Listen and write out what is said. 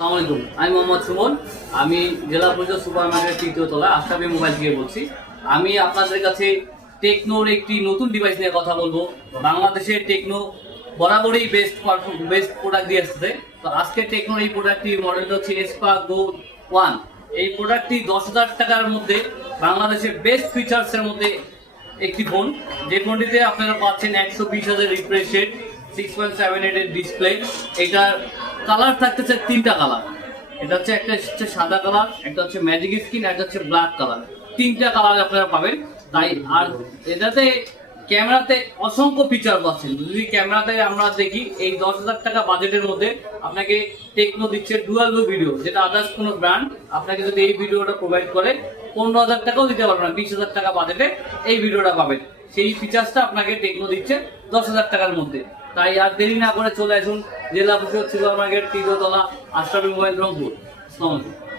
আসসালামু আলাইকুম, আমি মোহাম্মদ সুমন। আমি জেলা পরিষদ সুপার মার্কেটের তৃতীয় তলায় আশরাফি মোবাইল থেকে বলছি। আমি আপনাদের কাছে টেকনোর একটি নতুন ডিভাইস নিয়ে কথা বলবো। বাংলাদেশে টেকনো বরাবরই বেস্ট প্রোডাক্ট দিয়ে আসছে। তো আজকে টেকনোর এই প্রোডাক্টটি মডেলটা হচ্ছে এসপা গো 1। এই প্রোডাক্টটি 10,000 টাকার মধ্যে বাংলাদেশের বেস্ট ফিচার্সের মধ্যে একটি ফোন, যে ফোনটিতে আপনারা পাচ্ছেন 120,000 রিফ্রেশ রেট, 6.78 এর ডিসপ্লে। এটার কালার থাকতেছে 3টা কালার। এটা হচ্ছে একটা হচ্ছে সাদা কালার, একটা হচ্ছে ম্যাজিক স্কিন, একটা হচ্ছে ব্ল্যাক কালার। 3টা কালার আপনারা পাবেন। তাই আর এটাতে ক্যামেরাতে অসংখ্য ফিচার পাচ্ছেন। যদি ক্যামেরাতে আমরা দেখি, এই 10,000 টাকা বাজেটের মধ্যে আপনাকে টেকনো দিচ্ছে ডুয়াল ব্লু ভিডিও, যেটা আদার্স কোনো ব্র্যান্ড আপনাকে যদি এই ভিডিওটা প্রোভাইড করে 15,000 টাকাও দিতে পারবেন না। 20,000 টাকা বাজেটে এই ভিডিওটা পাবেন। সেই ফিচার্সটা আপনাকে টেকনো দিচ্ছে 10,000 টাকার মধ্যে। তাই আর দেরি না করে চলে আসুন জেলা পরিষদ সুপার মার্কেট, তৃতীয় তলা, আশরাফি মোবাইল, রংপুর। আসসালামু আলাইকুম।